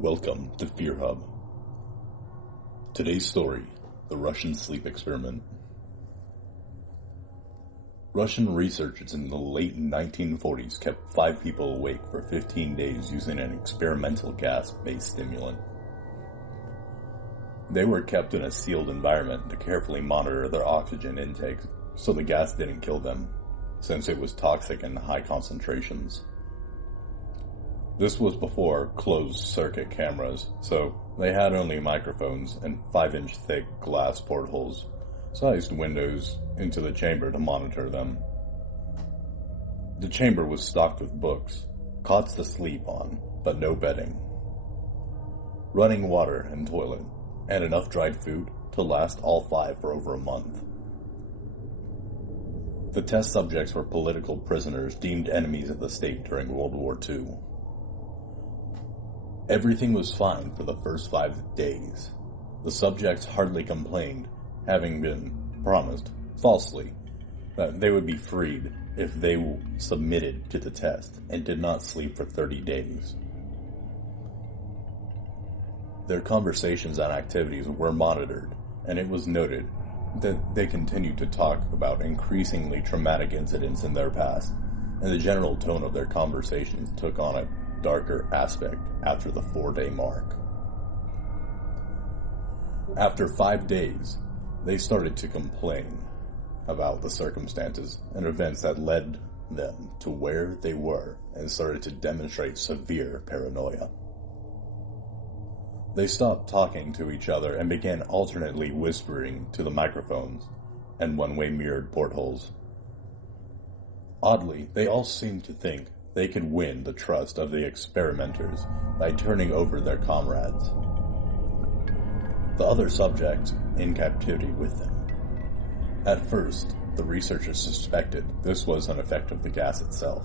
Welcome to FearHub. Today's story, the Russian sleep experiment. Russian researchers in the late 1940s kept 5 people awake for 15 days using an experimental gas-based stimulant. They were kept in a sealed environment to carefully monitor their oxygen intake so the gas didn't kill them, since it was toxic in high concentrations. This was before closed-circuit cameras, so they had only microphones and 5-inch thick glass portholes, sized windows into the chamber to monitor them. The chamber was stocked with books, cots to sleep on, but no bedding, running water and toilet, and enough dried food to last all 5 for over a month. The test subjects were political prisoners deemed enemies of the state during World War II. Everything was fine for the first 5 days. The subjects hardly complained, having been promised, falsely, that they would be freed if they submitted to the test and did not sleep for 30 days. Their conversations and activities were monitored, and it was noted that they continued to talk about increasingly traumatic incidents in their past, and the general tone of their conversations took on a darker aspect after the 4-day mark. After 5 days, they started to complain about the circumstances and events that led them to where they were and started to demonstrate severe paranoia. They stopped talking to each other and began alternately whispering to the microphones and one-way mirrored portholes. Oddly, they all seemed to think they could win the trust of the experimenters by turning over their comrades, the other subjects in captivity with them. At first, the researchers suspected this was an effect of the gas itself.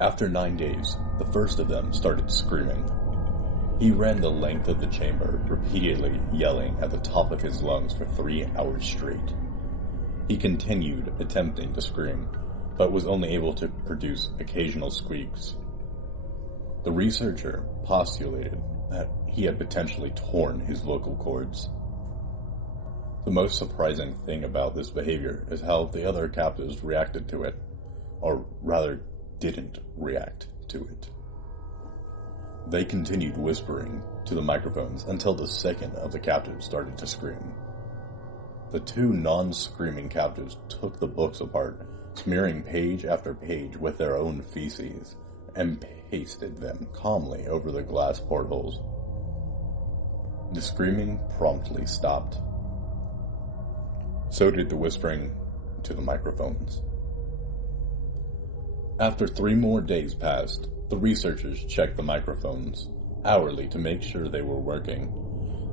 After 9 days, the first of them started screaming. He ran the length of the chamber, repeatedly yelling at the top of his lungs for 3 hours straight. He continued attempting to scream, but was only able to produce occasional squeaks. The researcher postulated that he had potentially torn his vocal cords. The most surprising thing about this behavior is how the other captives reacted to it, or rather didn't react to it. They continued whispering to the microphones until the second of the captives started to scream. The 2 non-screaming captives took the books apart, smearing page after page with their own feces, and pasted them calmly over the glass portholes. The screaming promptly stopped. So did the whispering to the microphones. After 3 more days passed, the researchers checked the microphones hourly to make sure they were working,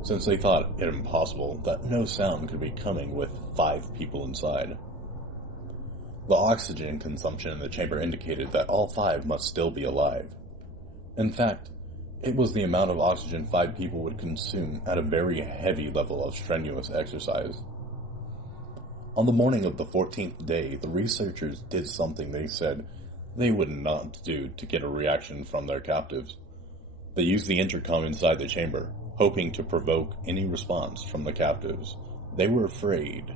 since they thought it impossible that no sound could be coming with 5 people inside. The oxygen consumption in the chamber indicated that all 5 must still be alive. In fact, it was the amount of oxygen 5 people would consume at a very heavy level of strenuous exercise. On the morning of the 14th day, the researchers did something they said they would not do to get a reaction from their captives. They used the intercom inside the chamber, hoping to provoke any response from the captives they were afraid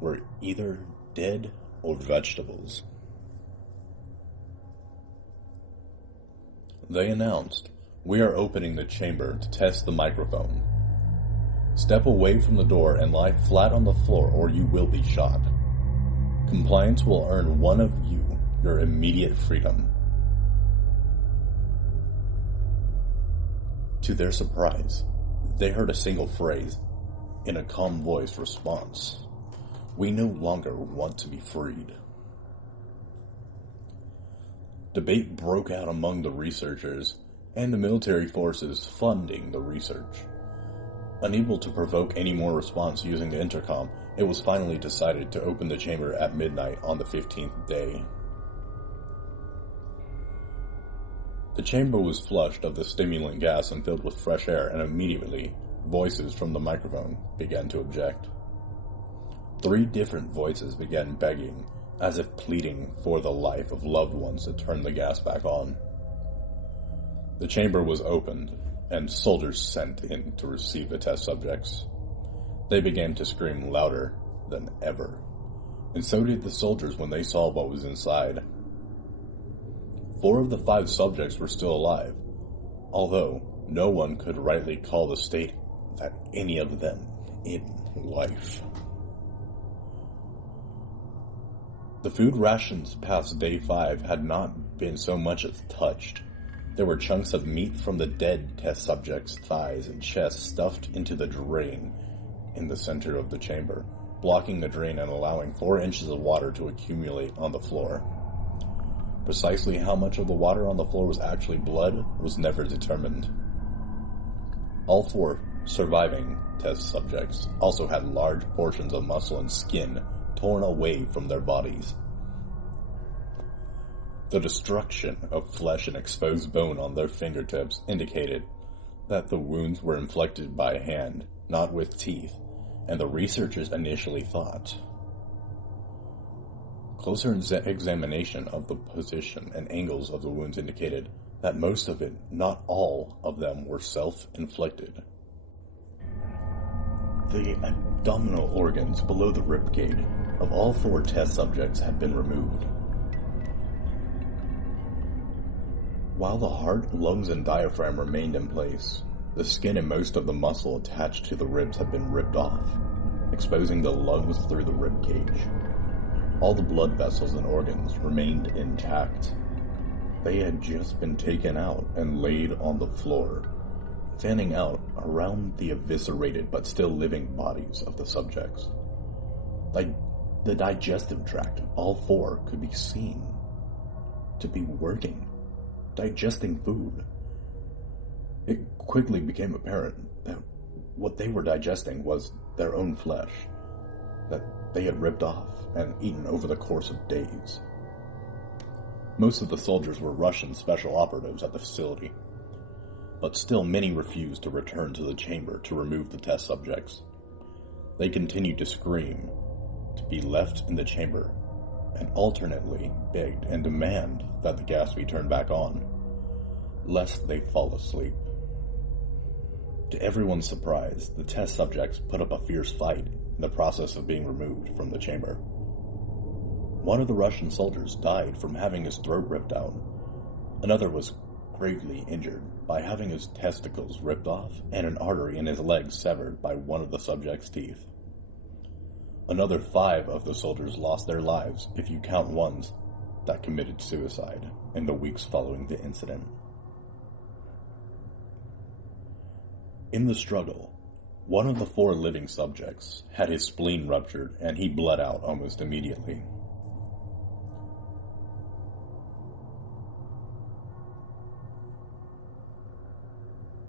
were either dead or vegetables. They announced, "We are opening the chamber to test the microphone. Step away from the door and lie flat on the floor or you will be shot. Compliance will earn one of you your immediate freedom." To their surprise, they heard a single phrase in a calm voice response: "We no longer want to be freed." Debate broke out among the researchers and the military forces funding the research. Unable to provoke any more response using the intercom, it was finally decided to open the chamber at midnight on the 15th day. The chamber was flushed of the stimulant gas and filled with fresh air, and immediately, voices from the microphone began to object. 3 different voices began begging, as if pleading for the life of loved ones to turn the gas back on. The chamber was opened, and soldiers sent in to receive the test subjects. They began to scream louder than ever, and so did the soldiers when they saw what was inside. 4 of the 5 subjects were still alive, although no one could rightly call the state that any of them in life. The food rations past day 5 had not been so much as touched. There were chunks of meat from the dead test subjects' thighs and chests stuffed into the drain in the center of the chamber, blocking the drain and allowing 4 inches of water to accumulate on the floor. Precisely how much of the water on the floor was actually blood was never determined. All 4 surviving test subjects also had large portions of muscle and skin torn away from their bodies. The destruction of flesh and exposed bone on their fingertips indicated that the wounds were inflicted by hand, not with teeth, and the researchers initially thought. Closer examination of the position and angles of the wounds indicated that most of it, not all of them, were self-inflicted. The abdominal organs below the ribcage of all 4 test subjects had been removed. While the heart, lungs, and diaphragm remained in place, the skin and most of the muscle attached to the ribs had been ripped off, exposing the lungs through the ribcage. All the blood vessels and organs remained intact. They had just been taken out and laid on the floor, fanning out around the eviscerated but still living bodies of the subjects. The digestive tract of all 4 could be seen to be working, digesting food. It quickly became apparent that what they were digesting was their own flesh that they had ripped off and eaten over the course of days. Most of the soldiers were Russian special operatives at the facility, but still many refused to return to the chamber to remove the test subjects. They continued to scream to be left in the chamber and alternately begged and demand that the gas be turned back on, lest they fall asleep. To everyone's surprise, the test subjects put up a fierce fight in the process of being removed from the chamber. One of the Russian soldiers died from having his throat ripped out. Another was gravely injured by having his testicles ripped off and an artery in his leg severed by one of the subject's teeth. Another 5 of the soldiers lost their lives, if you count ones that committed suicide in the weeks following the incident. In the struggle, one of the 4 living subjects had his spleen ruptured and he bled out almost immediately.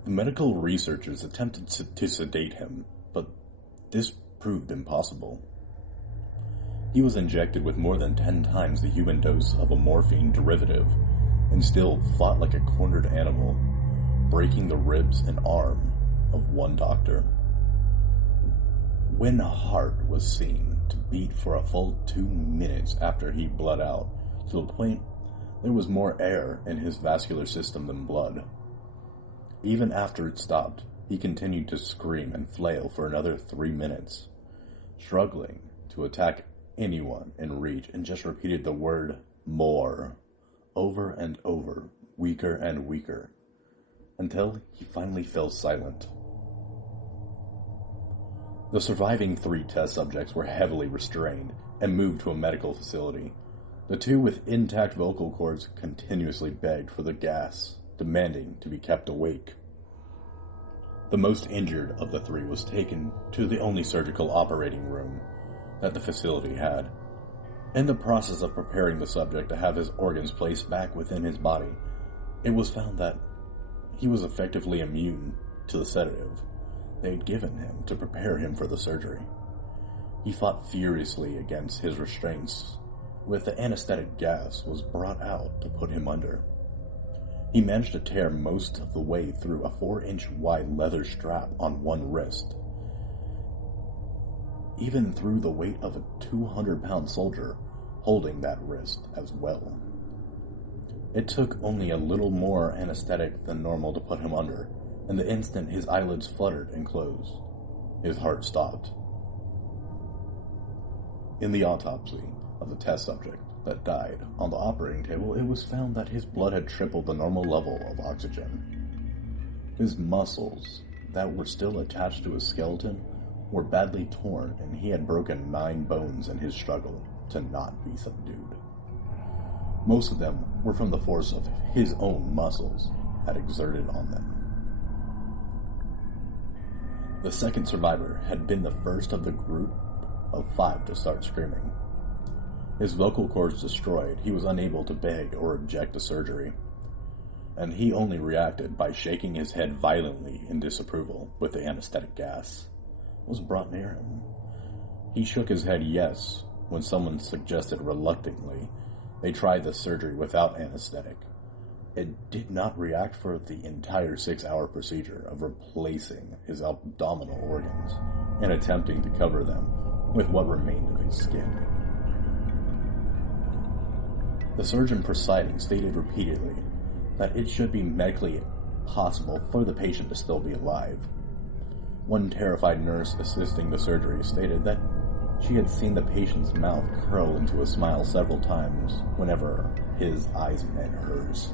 The medical researchers attempted to sedate him, but this proved impossible. He was injected with more than 10 times the human dose of a morphine derivative and still fought like a cornered animal, breaking the ribs and arm of one doctor. When a heart was seen to beat for a full 2 minutes after he bled out, to the point there was more air in his vascular system than blood. Even after it stopped, he continued to scream and flail for another 3 minutes, struggling to attack anyone in reach, and just repeated the word "more" over and over, weaker and weaker, until he finally fell silent. The surviving 3 test subjects were heavily restrained and moved to a medical facility. The 2 with intact vocal cords continuously begged for the gas, demanding to be kept awake. The most injured of the 3 was taken to the only surgical operating room that the facility had. In the process of preparing the subject to have his organs placed back within his body, it was found that he was effectively immune to the sedative they had given him to prepare him for the surgery. He fought furiously against his restraints, with the anesthetic gas was brought out to put him under. He managed to tear most of the way through a 4-inch wide leather strap on one wrist, even through the weight of a 200-pound soldier holding that wrist as well. It took only a little more anesthetic than normal to put him under, and the instant his eyelids fluttered and closed, his heart stopped. In the autopsy of the test subject that died on the operating table, it was found that his blood had tripled the normal level of oxygen. His muscles that were still attached to his skeleton were badly torn, and he had broken 9 bones in his struggle to not be subdued. Most of them were from the force of his own muscles had exerted on them. The second survivor had been the first of the group of 5 to start screaming. His vocal cords destroyed, he was unable to beg or object to surgery, and he only reacted by shaking his head violently in disapproval with the anesthetic gas was brought near him. He shook his head yes when someone suggested reluctantly they tried the surgery without anesthetic. It did not react for the entire 6-hour procedure of replacing his abdominal organs and attempting to cover them with what remained of his skin. The surgeon presiding stated repeatedly that it should be medically possible for the patient to still be alive. One terrified nurse assisting the surgery stated that she had seen the patient's mouth curl into a smile several times whenever his eyes met hers.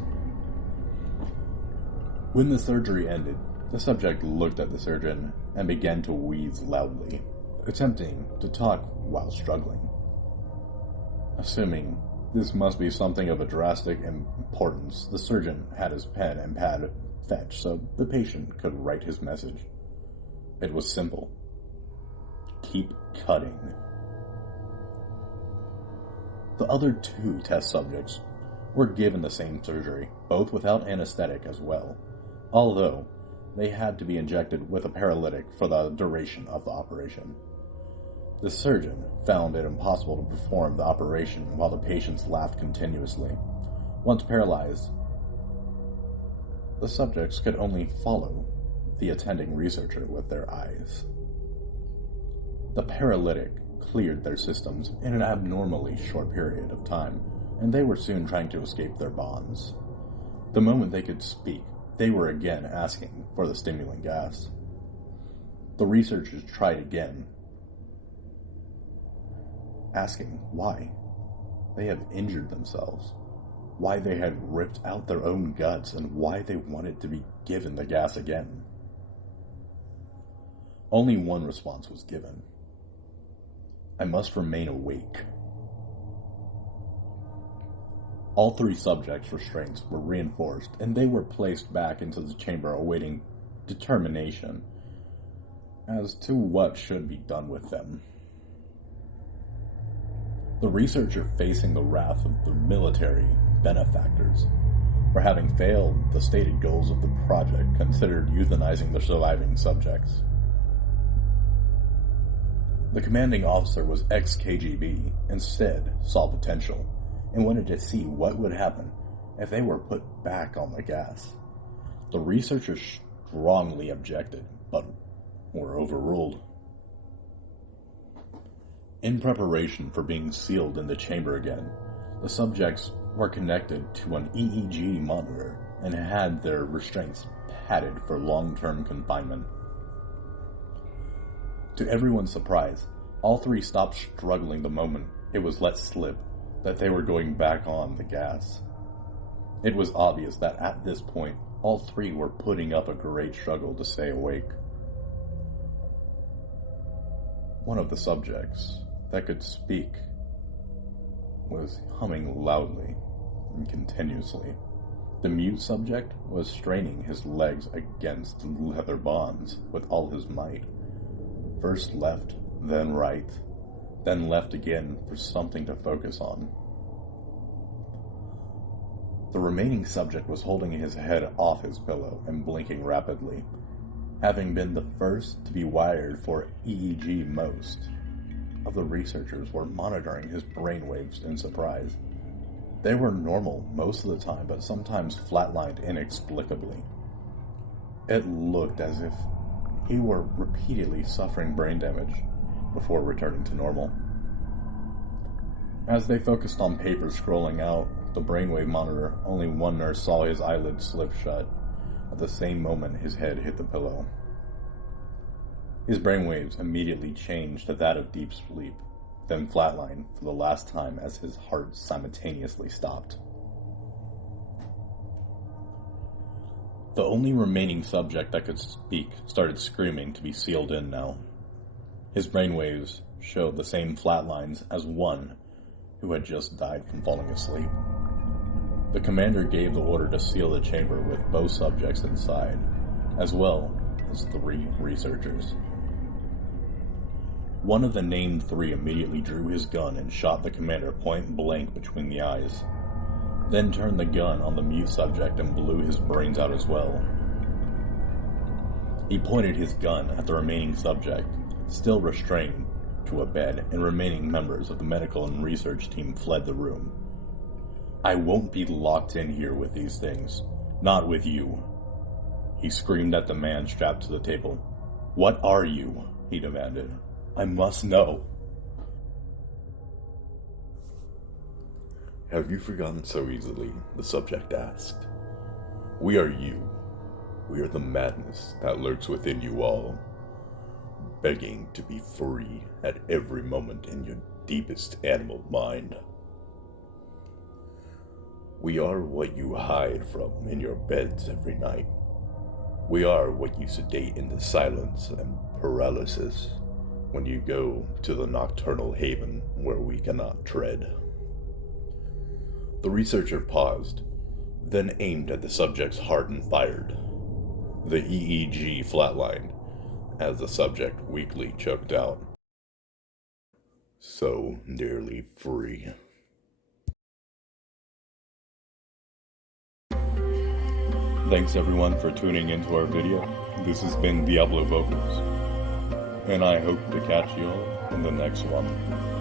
When the surgery ended, the subject looked at the surgeon and began to wheeze loudly, attempting to talk while struggling. Assuming this must be something of a drastic importance, the surgeon had his pen and pad fetched so the patient could write his message. It was simple. Keep cutting. The other 2 test subjects were given the same surgery, both without anesthetic as well, although they had to be injected with a paralytic for the duration of the operation. The surgeon found it impossible to perform the operation while the patients laughed continuously. Once paralyzed, the subjects could only follow the attending researcher with their eyes. The paralytic cleared their systems in an abnormally short period of time, and they were soon trying to escape their bonds. The moment they could speak, they were again asking for the stimulant gas. The researchers tried again, asking why they have injured themselves, why they had ripped out their own guts, and why they wanted to be given the gas again. Only one response was given. I must remain awake. All 3 subjects' restraints were reinforced, and they were placed back into the chamber awaiting determination as to what should be done with them. The researcher facing the wrath of the military benefactors for having failed the stated goals of the project considered euthanizing the surviving subjects. The commanding officer was ex-KGB, instead saw potential, and wanted to see what would happen if they were put back on the gas. The researchers strongly objected, but were overruled. In preparation for being sealed in the chamber again, the subjects were connected to an EEG monitor and had their restraints padded for long-term confinement. To everyone's surprise, all 3 stopped struggling the moment it was let slip that they were going back on the gas. It was obvious that at this point, all 3 were putting up a great struggle to stay awake. One of the subjects that could speak was humming loudly and continuously. The mute subject was straining his legs against the leather bonds with all his might. First left, then right, then left again for something to focus on. The remaining subject was holding his head off his pillow and blinking rapidly. Having been the first to be wired for EEG, most of the researchers were monitoring his brainwaves in surprise. They were normal most of the time, but sometimes flatlined inexplicably. It looked as if he were repeatedly suffering brain damage before returning to normal. As they focused on paper scrolling out the brainwave monitor, only one nurse saw his eyelids slip shut. At the same moment, his head hit the pillow. His brainwaves immediately changed to that of deep sleep, then flatlined for the last time as his heart simultaneously stopped. The only remaining subject that could speak started screaming to be sealed in now. His brainwaves showed the same flat lines as one who had just died from falling asleep. The commander gave the order to seal the chamber with both subjects inside, as well as 3 researchers. One of the named 3 immediately drew his gun and shot the commander point blank between the eyes, then turned the gun on the mute subject and blew his brains out as well. He pointed his gun at the remaining subject, still restrained, to a bed, and remaining members of the medical and research team fled the room. "I won't be locked in here with these things. Not with you," he screamed at the man strapped to the table. "What are you?" he demanded. "I must know." "Have you forgotten so easily?" the subject asked. "We are you. We are the madness that lurks within you all, begging to be free at every moment in your deepest animal mind. We are what you hide from in your beds every night. We are what you sedate into silence and paralysis when you go to the nocturnal haven where we cannot tread." The researcher paused, then aimed at the subject's heart and fired. The EEG flatlined as the subject weakly choked out. So nearly free. Thanks everyone for tuning into our video. This has been Diablo Vocals, and I hope to catch you all in the next one.